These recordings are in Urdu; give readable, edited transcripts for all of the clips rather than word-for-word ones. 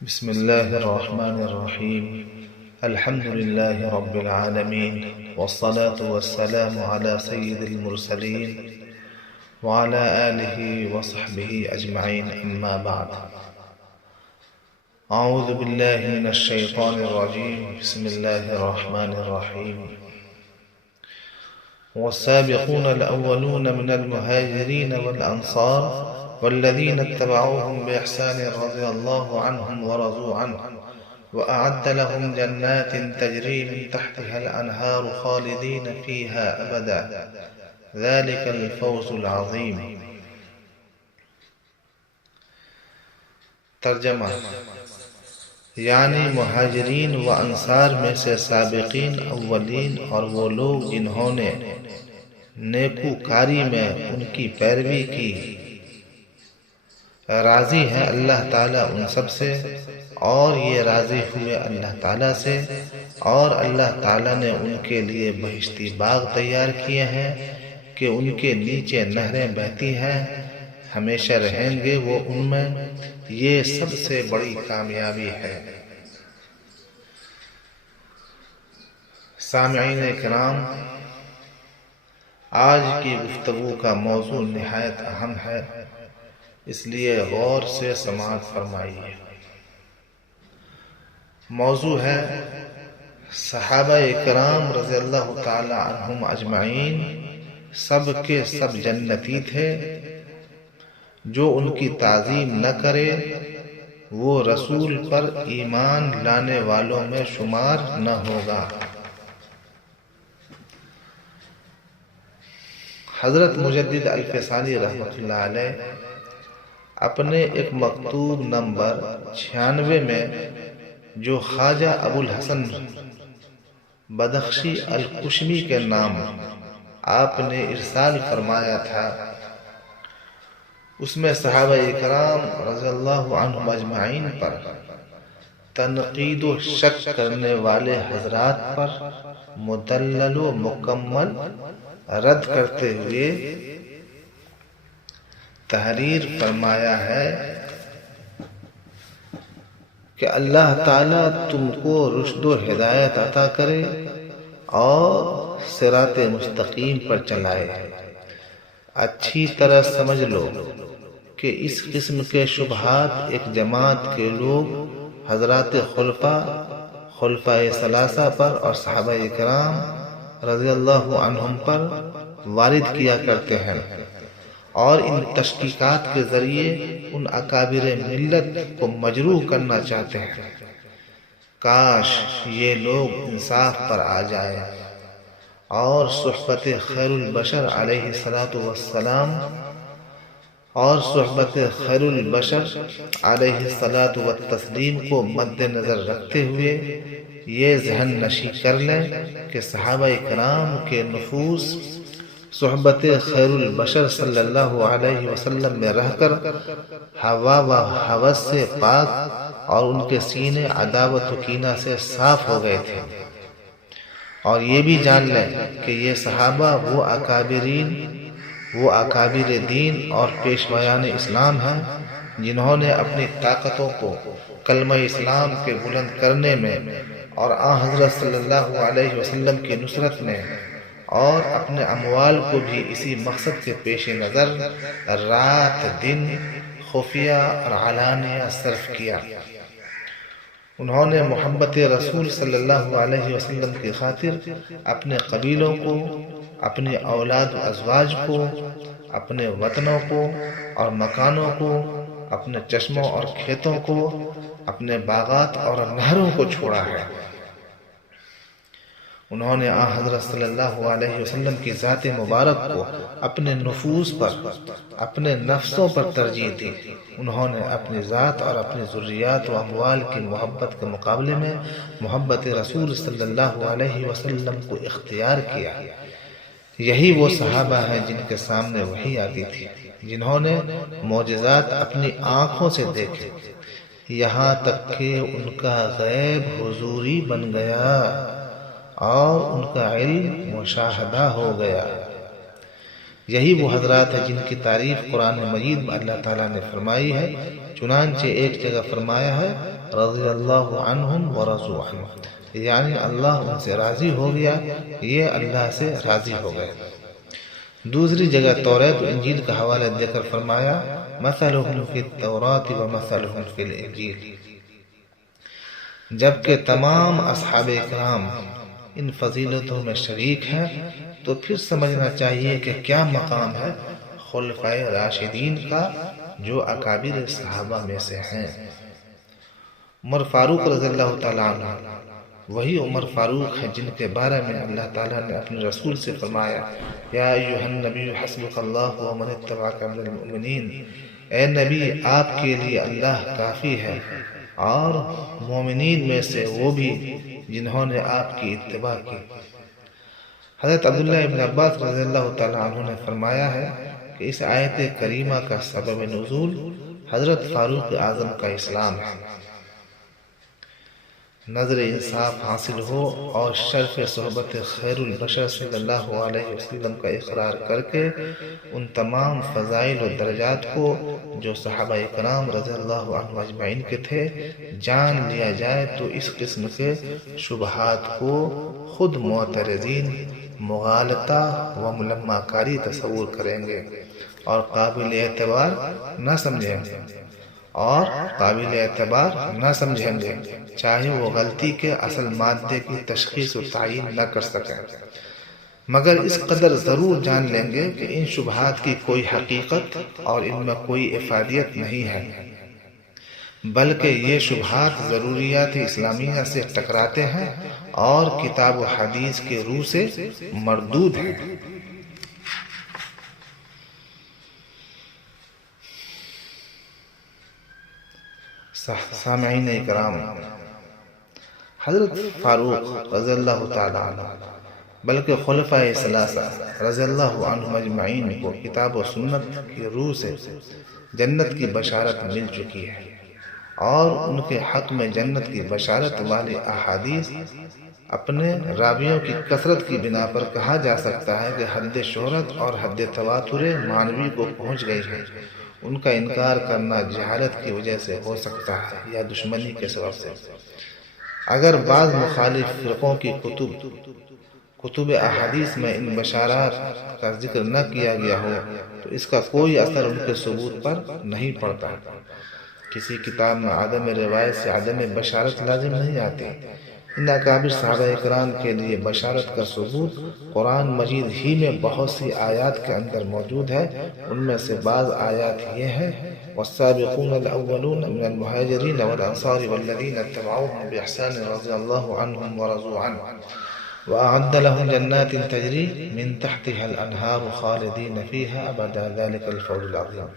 بسم الله الرحمن الرحيم. الحمد لله رب العالمين، والصلاة والسلام على سيد المرسلين وعلى آله وصحبه أجمعين، أما بعد. أعوذ بالله من الشيطان الرجيم. بسم الله الرحمن الرحيم. والسابقون الأولون من المهاجرين والأنصار والذين اتبعوهم بإحسان رضي الله عنهم ورضوا عنه وأعد لهم جنات تجري من تحتها الأنهار خالدين فيها أبدا، ذلك الفوز العظيم. ترجمہ یعنی مہاجرین و انصار میں سے سابقین اولین اور وہ لوگ جنہوں نے نیکوکاری میں ان کی پیروی کی، راضی ہے اللہ تعالیٰ ان سب سے، اور یہ راضی ہوئے اللہ تعالیٰ سے، اور اللہ تعالیٰ نے ان کے لیے بہشتی باغ تیار کیے ہیں کہ ان کے نیچے نہریں بہتی ہیں، ہمیشہ رہیں گے وہ ان میں، یہ سب سے بڑی کامیابی ہے۔ سامعین کرام، آج کی گفتگو کا موضوع نہایت اہم ہے، اس لیے غور سے سماعت فرمائیے۔ موضوع ہے صحابہ کرام رضی اللہ تعالی عنہم اجمعین سب کے سب جنتی تھے، جو ان کی تعظیم نہ کرے وہ رسول پر ایمان لانے والوں میں شمار نہ ہوگا۔ حضرت مجدد الفسانی رحمۃ اللہ علیہ اپنے ایک مکتوب نمبر 96 میں، جو خواجہ ابو الحسن بدخشی الکشمی کے نام آپ نے ارسال فرمایا تھا، اس میں صحابہ کرام رضی اللہ عنہم اجمعین پر تنقید و شک کرنے والے حضرات پر مدلل و مکمل رد کرتے ہوئے تحریر فرمایا ہے کہ اللہ تعالیٰ تم کو رشد و ہدایت عطا کرے اور صراط مستقیم پر چلائے۔ اچھی طرح سمجھ لو کہ اس قسم کے شبہات ایک جماعت کے لوگ حضرات خلفائے ثلاثہ پر اور صحابہ کرام رضی اللہ عنہم پر وارد کیا کرتے ہیں، اور ان تشکیکات کے ذریعے ان اکابر ملت کو مجروح کرنا چاہتے ہیں۔ کاش یہ لوگ انصاف پر آ جائیں اور صحبت خیر البشر علیہ السلام والتسلیم کو مد نظر رکھتے ہوئے یہ ذہن نشی کر لیں کہ صحابہ کرام کے نفوس صحبت خیر البشر صلی اللہ علیہ وسلم میں رہ کر ہوا و ہوس سے پاک اور ان کے سینے عداوت و کینہ سے صاف ہو گئے تھے، اور یہ بھی جان لیں کہ یہ صحابہ وہ اکابر دین اور پیشوایان اسلام ہیں جنہوں نے اپنی طاقتوں کو کلمہ اسلام کے بلند کرنے میں اور آن حضرت صلی اللہ علیہ وسلم کی نصرت میں اور اپنے اموال کو بھی اسی مقصد کے پیش نظر رات دن خفیہ اور علانیہ صرف کیا۔ انہوں نے محبت رسول صلی اللہ علیہ وسلم کی خاطر اپنے قبیلوں کو، اپنی اولاد و ازواج کو، اپنے وطنوں کو اور مکانوں کو، اپنے چشموں اور کھیتوں کو، اپنے باغات اور نہروں کو چھوڑا ہے۔ انہوں نے آن حضرت صلی اللہ علیہ وسلم کی ذات مبارک کو اپنے نفوس پر، اپنے نفسوں پر ترجیح دی۔ انہوں نے اپنی ذات اور اپنی ذریات و اموال کی محبت کے مقابلے میں محبت رسول صلی اللہ علیہ وسلم کو اختیار کیا۔ یہی وہ صحابہ ہیں جن کے سامنے وحی آتی تھی، جنہوں نے معجزات اپنی آنکھوں سے دیکھے، یہاں تک کہ ان کا غیب حضوری بن گیا اور ان کا علم مشاہدہ ہو گیا۔ یہی وہ حضرات ہیں جن کی تعریف قرآن مجید میں اللہ تعالیٰ نے فرمائی ہے، چنانچہ ایک جگہ فرمایا ہے رضی اللہ عنہم ورضوا عنہ، یعنی اللہ ان سے راضی ہو گیا، یہ اللہ سے راضی ہو گئے۔ دوسری جگہ توریت و انجیل کا حوالہ دے کر فرمایا مثلہم فی التوراۃ ومثلہم فی الانجیل، جبکہ تمام اصحاب اکرام ان فضیلتوں میں شریک ہیں، تو پھر سمجھنا چاہیے کہ کیا مقام ہے خلفائے راشدین کا جو اکابر صحابہ میں سے ہیں۔ عمر فاروق رضی اللہ تعالیٰ عنہ وہی عمر فاروق ہے جن کے بارے میں اللہ تعالیٰ نے اپنے رسول سے فرمایا یا ایھا النبی حسبک اللہ ومن اتبعک من المؤمنین، اے نبی آپ کے لیے اللہ کافی ہے اور مومنین میں سے وہ بھی جنہوں نے آپ کی اتباع کی۔ حضرت عبداللہ ابن عباس رضی اللہ تعالیٰ عنہ نے فرمایا ہے کہ اس آیت کریمہ کا سبب نزول حضرت فاروق اعظم کا اسلام ہے۔ نظر انصاف حاصل ہو اور شرف صحبت خیر البشر صلی اللہ علیہ وسلم کا اقرار کر کے ان تمام فضائل و درجات کو جو صحابہ اکرام رضی اللہ عنہ اجمعین کے تھے جان لیا جائے تو اس قسم کے شبہات کو خود معترضین مغالطہ و ملمہ کاری تصور کریں گے اور قابل اعتبار نہ سمجھیں گے، چاہے وہ غلطی کے اصل مادے کی تشخیص و تعین نہ کر سکیں، مگر اس قدر ضرور جان لیں گے کہ ان شبہات کی کوئی حقیقت اور ان میں کوئی افادیت نہیں ہے، بلکہ یہ شبہات ضروریات اسلامیہ سے ٹکراتے ہیں اور کتاب و حدیث کے روح سے مردود ہیں۔ سامعین اکرام، حضرت فاروق رضی اللہ تعالیٰ عنہ بلکہ خلفائے ثلاثہ رضی اللہ عنہم اجمعین کو کتاب و سنت کی روح سے جنت کی بشارت مل چکی ہے، اور ان کے حق میں جنت کی بشارت والی احادیث اپنے راویوں کی کثرت کی بنا پر کہا جا سکتا ہے کہ حد شہرت اور حد تواتر معنوی کو پہنچ گئی ہے۔ ان کا انکار کرنا جہالت کی وجہ سے ہو سکتا ہے یا دشمنی کے سبب سے۔ اگر بعض مخالف فرقوں کی کتب احادیث میں ان بشارات کا ذکر نہ کیا گیا ہو تو اس کا کوئی اثر ان کے ثبوت پر نہیں پڑتا۔ کسی کتاب میں عدم روایت سے عدم بشارت لازم نہیں آتی۔ ان اکابر صحابہ اکرام کے لیے بشارت کا ثبوت قرآن مجید ہی میں بہت سی آیات کے اندر موجود ہے۔ ان میں سے بعض آیات یہ ہیں والسابقون الاولون من المہاجرین والانصار والذین اتبعوهم بإحسان رضی اللہ عنہم ورضوا عنہ وأعد لهم جنات تجری من تحتها الانہار خالدین فیہا ابدا ذلک الفوز العظیم،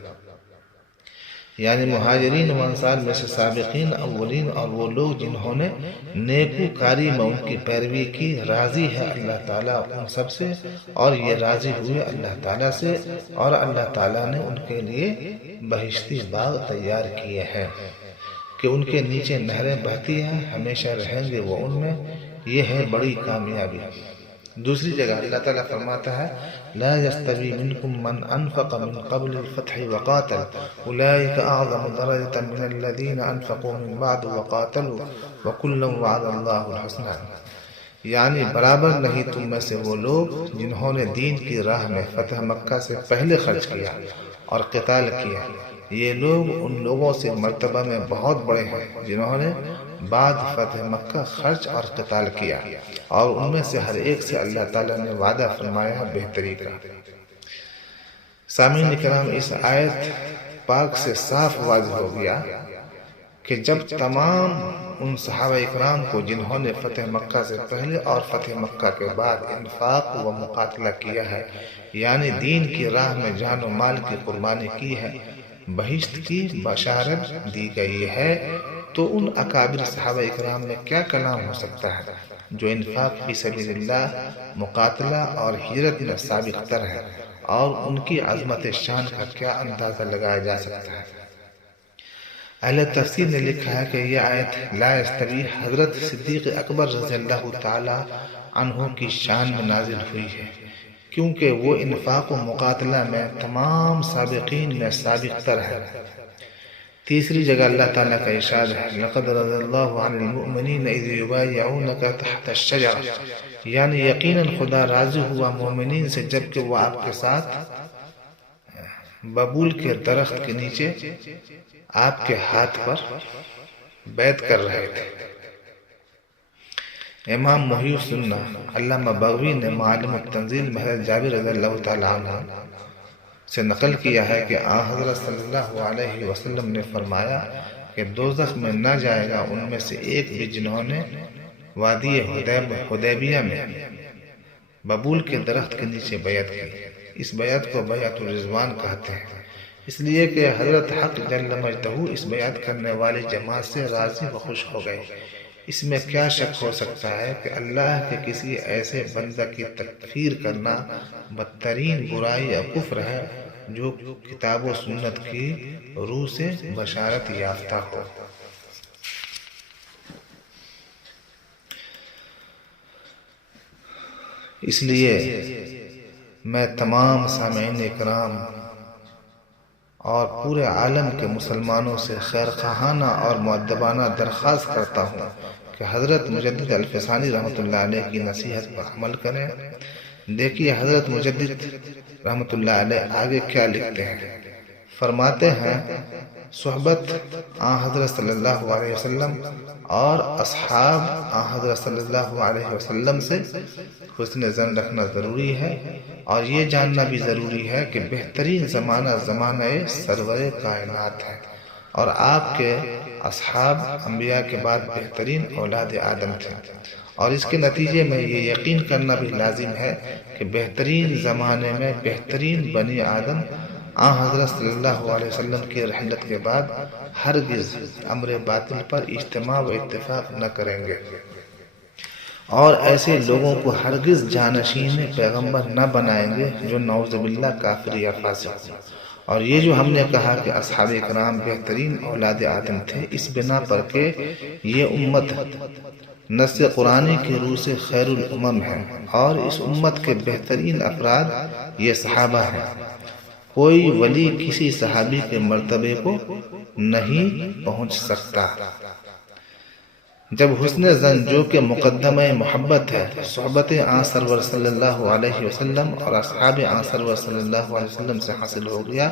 یعنی مہاجرین و انصار میں سے سابقین اولین اور وہ لوگ جنہوں نے نیکوکاری میں ان کی پیروی کی، راضی ہے اللہ تعالیٰ ان سب سے اور یہ راضی ہوئے اللہ تعالیٰ سے، اور اللہ تعالیٰ نے ان کے لیے بہشتی باغ تیار کیے ہیں کہ ان کے نیچے نہریں بہتی ہیں، ہمیشہ رہیں گے وہ ان میں، یہ ہے بڑی کامیابی۔ دوسری جگہ اللہ تعالیٰ فرماتا ہے لا يستوي منكم من انفق من قبل الفتح وقاتل اولئك اعظم درجة من الذين انفقوا من بعد وقاتلوا وكلا وعد الله الحسنى، یعنی برابر نہیں تم میں سے وہ لوگ جنہوں نے دین کی راہ میں فتح مکہ سے پہلے خرچ کیا اور قتال کیا، یہ لوگ ان لوگوں سے مرتبہ میں بہت بڑے ہیں جنہوں نے بعد فتح مکہ خرچ اور قتال کیا، اور ان میں سے ہر ایک سے اللہ تعالیٰ نے وعدہ فرمایا بہتری کا۔ سامعین کرام، اس آیت پاک سے صاف واضح ہو گیا کہ جب تمام ان صحابہ اکرام کو جنہوں نے فتح مکہ سے پہلے اور فتح مکہ کے بعد انفاق و مقاتلہ کیا ہے، یعنی دین کی راہ میں جان و مال کی قربانی کی ہے، بہشت کی بشارت دی گئی ہے، تو ان اکابر صحابہ اکرام میں کیا کلام ہو سکتا ہے جو انفاق فی سبیل اللہ، مقاتلہ اور ہجرت میں سابق تر ہے، اور ان کی عظمت شان کا کیا اندازہ لگایا جا سکتا ہے۔ اہل تفسیر نے لکھا ہے کہ یہ آیت لا یستوی حضرت صدیق اکبر رضی اللہ تعالی عنہ کی شان میں نازل ہوئی ہے، کیونکہ وہ انفاق و مقاتلہ میں تمام سابقین میں سابق تر ہے۔ تیسری جگہ اللہ تعالیٰ کا ارشاد ہے لقد رضی اللہ عن المؤمنین اذ یبایعونک تحت الشجرہ، یعنی یقیناً خدا راضی ہوا مومنین سے جب کہ وہ آپ کے ساتھ ببول کے درخت کے نیچے آپ کے ہاتھ پر بیعت کر رہے تھے۔ امام محی السنہ علامہ بغوی نے معالم التنزیل میں حضرت جابر رضی اللہ تعالیٰ عنہ سے نقل کیا ہے کہ آن حضرت صلی اللہ علیہ وسلم نے فرمایا کہ دوزخ میں نہ جائے گا ان میں سے ایک بھی جنہوں نے وادی حدیبیہ میں ببول کے درخت کے نیچے بیعت کی۔ اس بیعت کو بیعت الرضوان کہتے ہیں، اس لیے کہ حضرت حق جل مجدہ اس بیعت کرنے والی جماعت سے راضی و خوش ہو گئے۔ اس میں کیا شک ہو سکتا ہے کہ اللہ کے کسی ایسے بندہ کی تکفیر کرنا بدترین برائی یا کفر ہے جو کتاب و سنت کی روح سے بشارت یافتہ ہو۔ اس لیے میں تمام سامعین اکرام اور پورے عالم کے مسلمانوں سے خیرخواہانہ اور مؤدبانہ درخواست کرتا ہوں کہ حضرت مجدد الفسانی رحمۃ اللہ علیہ کی نصیحت پر عمل کریں۔ دیکھیے حضرت مجدد رحمۃ اللہ علیہ آگے کیا لکھتے ہیں، فرماتے ہیں صحبت آن حضرت صلی اللہ علیہ وسلم اور اصحاب آن حضرت صلی اللہ علیہ وسلم سے حسن ظن رکھنا ضروری ہے، اور یہ جاننا بھی ضروری ہے کہ بہترین زمانہ زمانہ سرور کائنات ہے، اور آپ کے اصحاب انبیاء کے بعد بہترین اولاد آدم تھے، اور اس کے نتیجے میں یہ یقین کرنا بھی لازم ہے کہ بہترین زمانے میں بہترین بنی آدم آن حضرت صلی اللہ علیہ وسلم کی رحلت کے بعد ہرگز امر باطل پر اجتماع و اتفاق نہ کریں گے، اور ایسے لوگوں کو ہرگز جانشین پیغمبر نہ بنائیں گے جو نعوذ باللہ کافر یا فاسق ہوں۔ اور یہ جو ہم نے کہا کہ اصحاب کرام بہترین اولاد آدم تھے، اس بنا پر کہ یہ امت نص قرآنی کی روح سے خیر الامم ہے، اور اس امت کے بہترین افراد یہ صحابہ ہیں۔ کوئی ولی کسی صحابی کے مرتبے کو نہیں پہنچ سکتا۔ جب حسن ظن جو کہ مقدمہ محبت ہے صحبت آن سرور صلی اللہ علیہ وسلم اور اصحاب آن سرور صلی اللہ علیہ وسلم سے حاصل ہو گیا،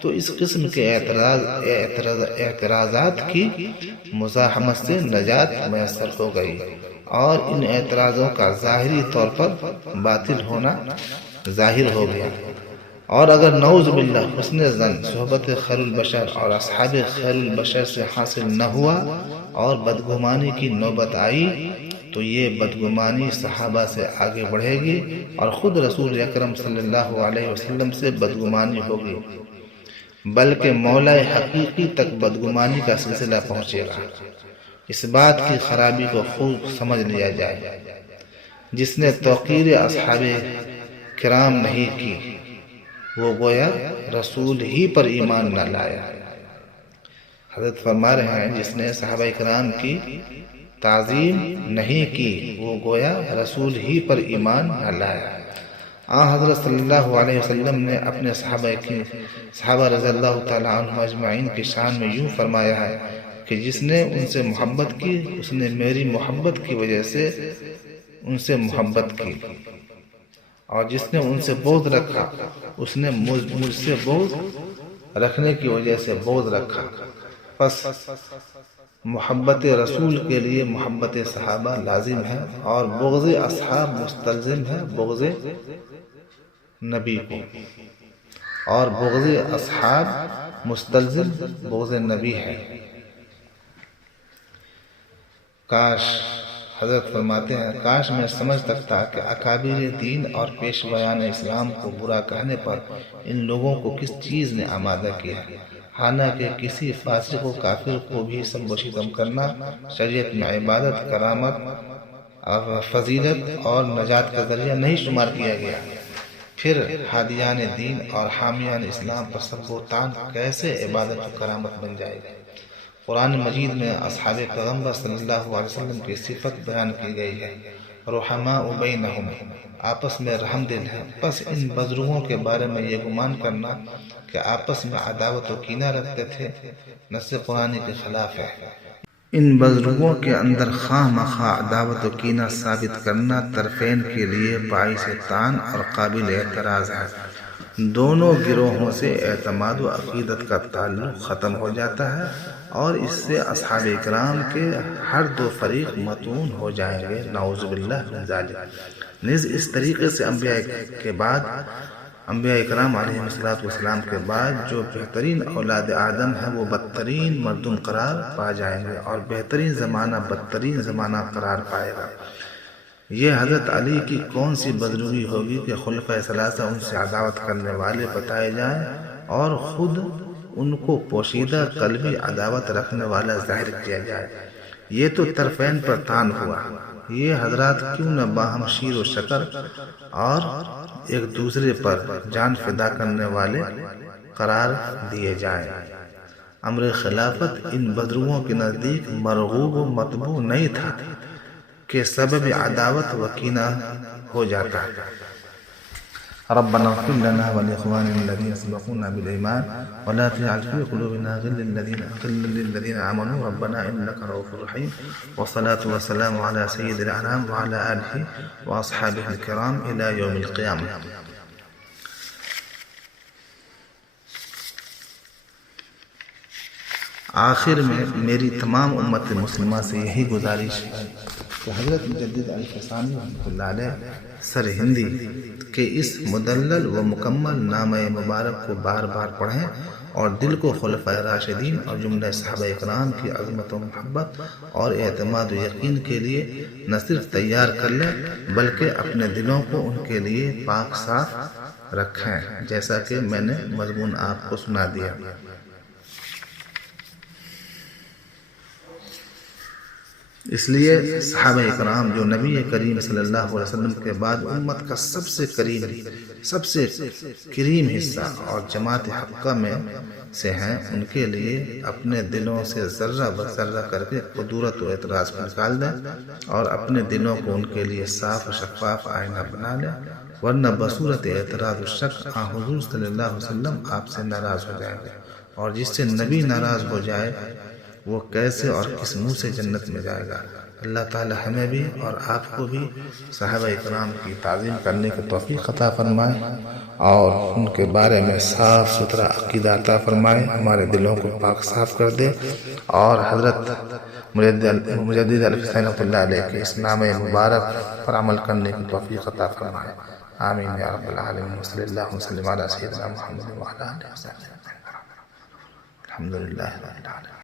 تو اس قسم کے اعتراضات کی مزاحمت سے نجات میسر ہو گئی، اور ان اعتراضوں کا ظاہری طور پر باطل ہونا ظاہر ہو گیا۔ اور اگر نعوذ باللہ حسن ظن صحبت خیر البشر اور اصحاب خیر البشر سے حاصل نہ ہوا اور بدگمانی کی نوبت آئی، تو یہ بدگمانی صحابہ سے آگے بڑھے گی اور خود رسول اکرم صلی اللہ علیہ وسلم سے بدگمانی ہوگی، بلکہ مولا حقیقی تک بدگمانی کا سلسلہ پہنچے گا۔ اس بات کی خرابی کو خوب سمجھ لیا جائے، جس نے توقیر اصحاب کرام نہیں کی وہ گویا رسول ہی پر ایمان نہ لایا۔ حضرت فرما رہے ہیں جس نے صحابہ کرام کی تعظیم نہیں کی وہ گویا رسول ہی پر ایمان نہ لایا۔ آن حضرت صلی اللہ علیہ وسلم نے اپنے صحابہ رضی اللہ تعالیٰ عنہ اجمعین کی شان میں یوں فرمایا ہے کہ جس نے ان سے محبت کی اس نے میری محبت کی وجہ سے ان سے محبت کی، اور جس نے ان سے بغض رکھا اس نے مجھ سے بغض رکھنے کی وجہ سے بغض رکھا۔ پس محبت رسول کے لیے محبت صحابہ لازم ہے، اور بغض اصحاب مستلزم ہے بغض نبی کو، اور بغض اصحاب مستلزم بغض نبی ہے۔ کاش حضرت فرماتے ہیں کاش میں سمجھ سکتا کہ اکابر دین اور پیشوایان اسلام کو برا کہنے پر ان لوگوں کو کس چیز نے آمادہ کیا، حالانکہ کسی فاسق و کافر کو بھی سب و شتم کرنا شریعت میں عبادت، کرامت، فضیلت اور نجات کا ذریعہ نہیں شمار کیا گیا، پھر ہادیان دین اور حامیان اسلام پر سب و تان کیسے عبادت و کرامت بن جائے گا۔ قرآن مجید میں اصحاب پیغمبر صلی اللہ علیہ وسلم کی صفت بیان کی گئی ہے، رحماء بینہم، آپس میں رحم دل ہے۔ بس ان بزرگوں کے بارے میں یہ گمان کرنا کہ آپس میں عداوت و کینہ رکھتے تھے، نص قرآنی کے خلاف ہے۔ ان بزرگوں کے اندر خواہ مخواہ عداوت و کینہ ثابت کرنا طرفین کے لیے باعث طعن اور قابل اعتراض ہے۔ دونوں گروہوں سے اعتماد و عقیدت کا تعلق ختم ہو جاتا ہے اور اس سے اصحاب کرام کے ہر دو فریق مطعون ہو جائیں گے، نعوذ باللہ من ذالک۔ نیز اس طریقے سے انبیاء کرام علیہ السلام کے بعد جو بہترین اولاد آدم ہے وہ بدترین مردم قرار پا جائیں گے اور بہترین زمانہ بدترین زمانہ قرار پائے گا۔ یہ حضرت علی کی کون سی بزرگی ہوگی کہ خلفائے ثلاثہ ان سے عداوت کرنے والے بتائے جائیں اور خود ان کو پوشیدہ قلبی عداوت رکھنے والا ظاہر کیا جائے۔ یہ تو طرفین پر طعن ہوا۔ یہ حضرات کیوں نہ باہم شیر و شکر اور ایک دوسرے پر جان فدا کرنے والے قرار دیے جائیں۔ امر خلافت ان بزرگوں کے نزدیک مرغوب و مطبوع نہیں تھا کہ سبب عداوت و کینہ ہو جاتا ہے۔ ربنا اغفر لنا ولإخواننا الذين سبقونا بالإيمان ولا تجعل في قلوبنا غلا للذين آمنوا ربنا إنك رؤوف رحيم، والصلاة والسلام على سيد الأنام وعلى آله وأصحابه الكرام إلى يوم القيامة۔ آخر میں میری تمام امت مسلمہ سے یہی گزارش ہے کہ حضرت مجدد الفسانی رحمۃ اللہ علیہ سر ہندی کے اس مدلل و مکمل نامہ مبارک کو بار بار پڑھیں اور دل کو خلفائے راشدین اور جملہ صحابہ کرام کی عظمت و محبت اور اعتماد و یقین کے لیے نہ صرف تیار کر لیں بلکہ اپنے دلوں کو ان کے لیے پاک صاف رکھیں، جیسا کہ میں نے مضمون آپ کو سنا دیا۔ اس لیے صحابہ کرام جو نبی کریم صلی اللہ علیہ وسلم کے بعد امت کا سب سے کریم حصہ اور جماعت حقہ میں سے ہیں، ان کے لیے اپنے دلوں سے ذرہ بذرہ کر کے قدورت و اعتراض کو نکال دیں اور اپنے دلوں کو ان کے لیے صاف و شفاف آئینہ بنا لیں، ورنہ بصورت اعتراض و شک حضور صلی اللہ علیہ وسلم آپ سے ناراض ہو جائیں گے، اور جس سے نبی ناراض ہو جائے وہ کیسے اور کس منہ سے جنت میں جائے گا۔ اللہ تعالی ہمیں بھی اور آپ کو بھی صحابہ کرام کی تعظیم کرنے کی توفیق عطا فرمائے اور ان کے بارے میں صاف ستھرا عقیدہ عطا فرمائے، ہمارے دلوں کو پاک صاف کر دے اور حضرت مجدد الفسانی رحمۃ اللہ علیہ کے اس نامہ مبارک پر عمل کرنے کی توفیق عطا فرمائے۔ آمین یا رب العالمین۔ صلی اللہ وسلم علی سیدنا محمد وعلی آلہ وصحبہ۔ الحمدللہ رب العالمین۔